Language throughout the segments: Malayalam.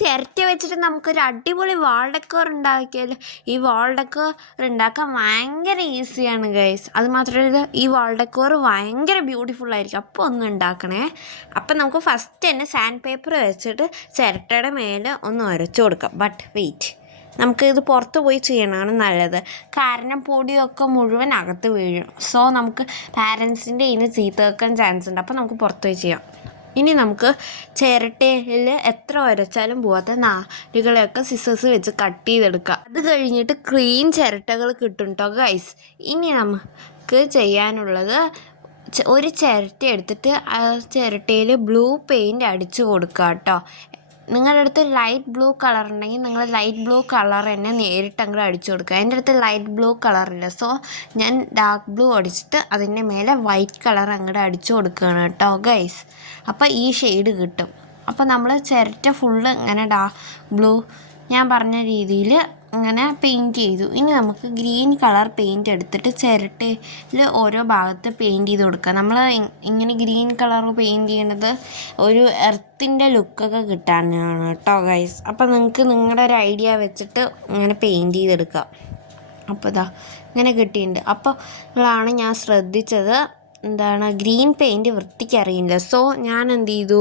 ചിരട്ട വെച്ചിട്ട് നമുക്കൊരു അടിപൊളി വാൾ ഡെക്കോർ ഉണ്ടാക്കിയാലോ. ഈ വാൾ ഡെക്കോർ ഉണ്ടാക്കാൻ ഭയങ്കര ഈസിയാണ് ഗൈസ്. അത് മാത്രമല്ല ഈ വാൾ ഡെക്കോർ ഭയങ്കര ബ്യൂട്ടിഫുൾ ആയിരിക്കും. അപ്പോൾ ഒന്ന് ഉണ്ടാക്കണേ. അപ്പം നമുക്ക് ഫസ്റ്റ് തന്നെ സാൻഡ് പേപ്പർ വെച്ചിട്ട് ചിരട്ടയുടെ മേലെ ഒന്ന് ഉരച്ചു കൊടുക്കാം. ബട്ട് വെയിറ്റ്, നമുക്കിത് പുറത്ത് പോയി ചെയ്യണമാണ് നല്ലത്. കാരണം പൊടിയൊക്കെ മുഴുവൻ അകത്ത് വീഴും. സോ നമുക്ക് പാരൻസിൻ്റെ ഇതിന് ചീത്ത വെക്കാൻ ചാൻസ് ഉണ്ട്. അപ്പോൾ നമുക്ക് പുറത്ത് പോയി ചെയ്യാം. ഇനി നമുക്ക് ചിരട്ടയിൽ എത്ര ഉരച്ചാലും പോവാത്ത നാരുകളെയൊക്കെ സിസേഴ്സ് വെച്ച് കട്ട് ചെയ്തെടുക്കാം. അത് കഴിഞ്ഞിട്ട് ക്ലീൻ ചിരട്ടകൾ കിട്ടും കേട്ടോ ഗൈസ്. ഇനി നമുക്ക് ചെയ്യാനുള്ളത് ഒരു ചിരട്ട എടുത്തിട്ട് ആ ചിരട്ടയിൽ ബ്ലൂ പെയിൻറ്റ് അടിച്ചു കൊടുക്കുക കേട്ടോ. നിങ്ങളുടെ അടുത്ത് ലൈറ്റ് ബ്ലൂ കളർ ഉണ്ടെങ്കിൽ നിങ്ങൾ ലൈറ്റ് ബ്ലൂ കളർ തന്നെ നേരിട്ട് അങ്ങോട്ട് അടിച്ചു കൊടുക്കുക. എൻ്റെ അടുത്ത് ലൈറ്റ് ബ്ലൂ കളറില്ല. സോ ഞാൻ ഡാർക്ക് ബ്ലൂ അടിച്ചിട്ട് അതിൻ്റെ മേലെ വൈറ്റ് കളർ അങ്ങോട്ട് അടിച്ചു കൊടുക്കുകയാണ് കേട്ടോ ഗൈസ്. അപ്പോൾ ഈ ഷെയ്ഡ് കിട്ടും. അപ്പോൾ നമ്മൾ ചിരട്ട ഫുള്ള് ഇങ്ങനെ ബ്ലൂ ഞാൻ പറഞ്ഞ രീതിയിൽ ഇങ്ങനെ പെയിൻറ്റ് ചെയ്തു. ഇനി നമുക്ക് ഗ്രീൻ കളർ പെയിൻറ്റ് എടുത്തിട്ട് ചിരട്ടയിൽ ഓരോ ഭാഗത്ത് പെയിൻറ്റ് ചെയ്ത് കൊടുക്കുക. നമ്മൾ ഇങ്ങനെ ഗ്രീൻ കളർ പെയിൻറ്റ് ചെയ്യണത് ഒരു എർത്തിൻ്റെ ലുക്കൊക്കെ കിട്ടാനാണ് കേട്ടോ ഗൈസ്. അപ്പോൾ നിങ്ങൾക്ക് നിങ്ങളുടെ ഒരു ഐഡിയ വെച്ചിട്ട് ഇങ്ങനെ പെയിൻറ്റ് ചെയ്തെടുക്കുക. അപ്പോൾ ഇതാ ഇങ്ങനെ കിട്ടിയിട്ടുണ്ട്. അപ്പോൾ നിങ്ങളാണ് ഞാൻ ശ്രദ്ധിച്ചത് ഗ്രീൻ പെയിൻറ്റ് വൃത്തിക്ക് അറിയില്ല. സോ ഞാൻ എന്ത് ചെയ്തു,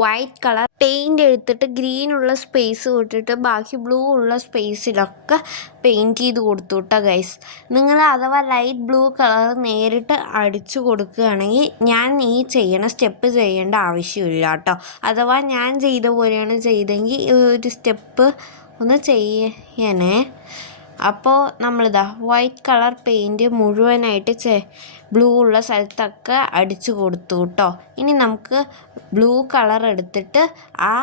വൈറ്റ് കളർ പെയിൻറ്റ് എടുത്തിട്ട് ഗ്രീനുള്ള സ്പേസ് വിട്ടിട്ട് ബാക്കി ബ്ലൂ ഉള്ള സ്പേസിലൊക്കെ പെയിൻറ്റ് ചെയ്ത് കൊടുത്തു കേട്ടോ ഗൈസ്. നിങ്ങൾ അഥവാ ലൈറ്റ് ബ്ലൂ കളർ നേരിട്ട് അടിച്ചു കൊടുക്കുകയാണെങ്കിൽ ഞാൻ ഈ ചെയ്യണ സ്റ്റെപ്പ് ചെയ്യേണ്ട ആവശ്യമില്ല കേട്ടോ. അഥവാ ഞാൻ ചെയ്ത പോലെയാണ് ചെയ്തെങ്കിൽ ഒരു സ്റ്റെപ്പ് ഒന്ന് ചെയ്യണേ. അപ്പോൾ നമ്മളിതാ വൈറ്റ് കളർ പെയിൻറ്റ് മുഴുവനായിട്ട് ബ്ലൂ ഉള്ള സ്ഥലത്തൊക്കെ അടിച്ചു കൊടുത്തു കേട്ടോ. ഇനി നമുക്ക് ബ്ലൂ കളർ എടുത്തിട്ട് ആ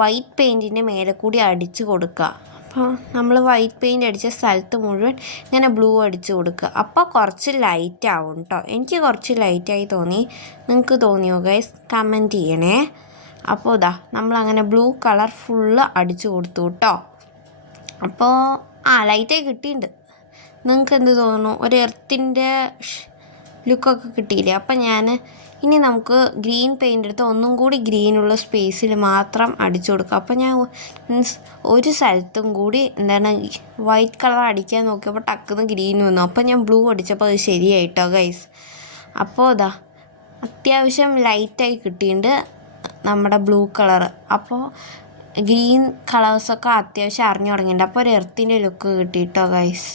വൈറ്റ് പെയിൻറ്റിൻ്റെ മേലെ കൂടി അടിച്ചു കൊടുക്കുക. അപ്പോൾ നമ്മൾ വൈറ്റ് പെയിൻറ്റ് അടിച്ച സ്ഥലത്ത് മുഴുവൻ ഇങ്ങനെ ബ്ലൂ അടിച്ചു കൊടുക്കുക. അപ്പോൾ കുറച്ച് ലൈറ്റ് ആവും കേട്ടോ. എനിക്ക് കുറച്ച് ലൈറ്റായി തോന്നി. നിങ്ങൾക്ക് തോന്നിയോ ഗൈസ്? കമൻറ്റ് ചെയ്യണേ. അപ്പോൾ ഇതാ നമ്മളങ്ങനെ ബ്ലൂ കളർ ഫുള്ള് അടിച്ചു കൊടുത്തു കേട്ടോ. അപ്പോൾ ലൈറ്റായി കിട്ടിയിട്ടുണ്ട്. നിങ്ങൾക്ക് എന്ത് തോന്നുന്നു? ഒരു എർത്തിൻ്റെ ലുക്കൊക്കെ കിട്ടിയില്ലേ? അപ്പം ഇനി നമുക്ക് ഗ്രീൻ പെയിൻ്റ് എടുത്ത് ഒന്നും കൂടി ഗ്രീനുള്ള സ്പേസിൽ മാത്രം അടിച്ചു കൊടുക്കുക. അപ്പം ഞാൻ ഒരു സ്ഥലത്തും കൂടി വൈറ്റ് കളർ അടിക്കാൻ നോക്കിയപ്പോൾ ടക്കുന്ന് ഗ്രീൻ വന്നു. അപ്പം ഞാൻ ബ്ലൂ അടിച്ചപ്പോൾ അത് ശരിയായിട്ടോ ഗൈസ്. അപ്പോൾ അത്യാവശ്യം ലൈറ്റായി കിട്ടിയിട്ടുണ്ട് നമ്മുടെ ബ്ലൂ കളർ. അപ്പോൾ ഗ്രീൻ കളേഴ്സൊക്കെ അത്യാവശ്യം അറിഞ്ഞു തുടങ്ങിയിട്ടുണ്ട്. അപ്പോൾ ഒരു എർത്തിൻ്റെ ലുക്ക് കിട്ടിയിട്ടോ ഗൈസ്.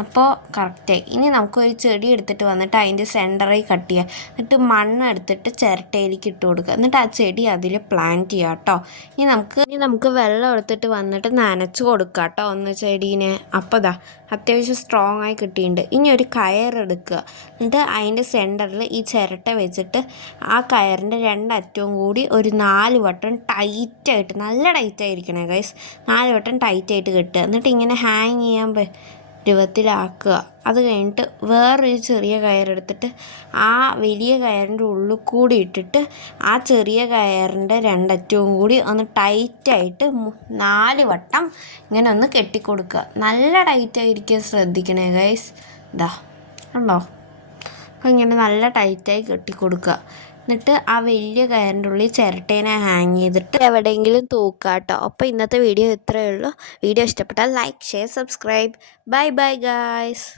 അപ്പോൾ കറക്റ്റായി. ഇനി നമുക്കൊരു ചെടി എടുത്തിട്ട് വന്നിട്ട് അതിൻ്റെ സെൻറ്ററിൽ കട്ട് ചെയ്യുക. എന്നിട്ട് മണ്ണ് എടുത്തിട്ട് ചിരട്ടയിലേക്ക് ഇട്ട് കൊടുക്കുക. എന്നിട്ട് ആ ചെടി അതിൽ പ്ലാന്റ് ചെയ്യുക കേട്ടോ. ഇനി നമുക്ക് വെള്ളം എടുത്തിട്ട് വന്നിട്ട് നനച്ച് കൊടുക്കുക കേട്ടോ ഒന്ന് ചെടീനെ. അപ്പോൾ അത്യാവശ്യം സ്ട്രോങ് ആയി കിട്ടിയിട്ടുണ്ട്. ഇനി ഒരു കയറെടുക്കുക. എന്നിട്ട് അതിൻ്റെ സെൻറ്ററിൽ ഈ ചിരട്ട വെച്ചിട്ട് ആ കയറിൻ്റെ രണ്ടറ്റവും കൂടി ഒരു 4 വട്ടം ടൈറ്റായിട്ട്, നല്ല ടൈറ്റായിരിക്കണേ ഗൈസ്, 4 വട്ടം ടൈറ്റായിട്ട് കെട്ടുക. എന്നിട്ട് ഇങ്ങനെ ഹാങ് ചെയ്യാൻ രൂപത്തിലാക്കുക. അത് കഴിഞ്ഞിട്ട് വേറൊരു ചെറിയ കയറെടുത്തിട്ട് ആ വലിയ കയറിൻ്റെ ഉള്ളിൽ കൂടി ഇട്ടിട്ട് ആ ചെറിയ കയറിൻ്റെ രണ്ടറ്റവും കൂടി ഒന്ന് ടൈറ്റായിട്ട് 4 വട്ടം ഇങ്ങനെ ഒന്ന് കെട്ടിക്കൊടുക്കുക. നല്ല ടൈറ്റായിരിക്കാൻ ശ്രദ്ധിക്കണേ ഗൈസ്. ഉണ്ടോ? അപ്പോൾ ഇങ്ങനെ നല്ല ടൈറ്റായി കെട്ടിക്കൊടുക്കുക. എന്നിട്ട് ആ വലിയ കയറിൻ്റെ ഉള്ളിൽ ചിരട്ടേനെ ഹാങ് ചെയ്തിട്ട് എവിടെയെങ്കിലും തൂക്കുക കേട്ടോ. അപ്പോൾ ഇന്നത്തെ വീഡിയോ ഇത്രയേ ഉള്ളൂ. വീഡിയോ ഇഷ്ടപ്പെട്ടാൽ like, share, subscribe. Bye bye guys.